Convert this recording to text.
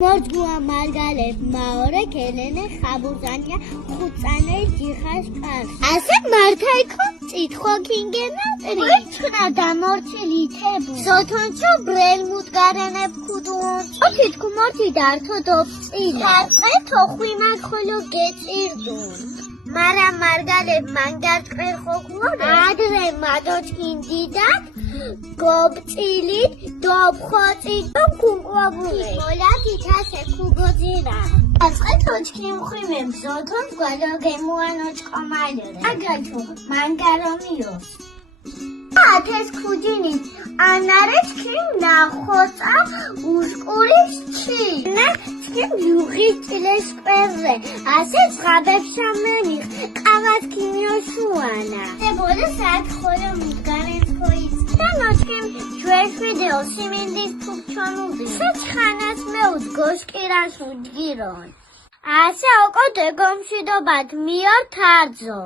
მორჯგუა მარგალებ მაორე კელენე ხაბუზანია ხუწანე ჯიხაშ კარ ასე მართა იქო წითხო კინგენატრი ვიჩნა დამორჩილი თებუ სოთონჩო ბრელ მუტგარენებ ქუდუონ თითქო მორთი დართო დოფწილა ხარყე თოხვინა ხოლო გეწირდუნ მარა მარგალებ მანგარწყერ ხოქუო ადრე მადოჩკინ დიდად გობწილით დოფხოწით კუნკვაბული მოლათი თასე ქუგოძირა ასყე თოჩკინ ხვიმებ ზოთონ გვადოგემუანოჩკომალერე აგათო მანგარომიოს ათეს ქუჯინი ანარეჩკინ ნახოწა უშკურის ჩი ნა ჩკინ იუღის ჭილეს კვერზე ასე ზღაბებშამენიხ ყავას ქიმიოშუანა დებოდა საათხოლო მდგარენს ხოიც და ნოჩკინ ჩვენს ვიდეო სიმინდის ფუქჩონუდი შეჩხანას მეუც გოშკირას უჯგირონ ასე ოკო დეგომშვიდობად მიორ თარძო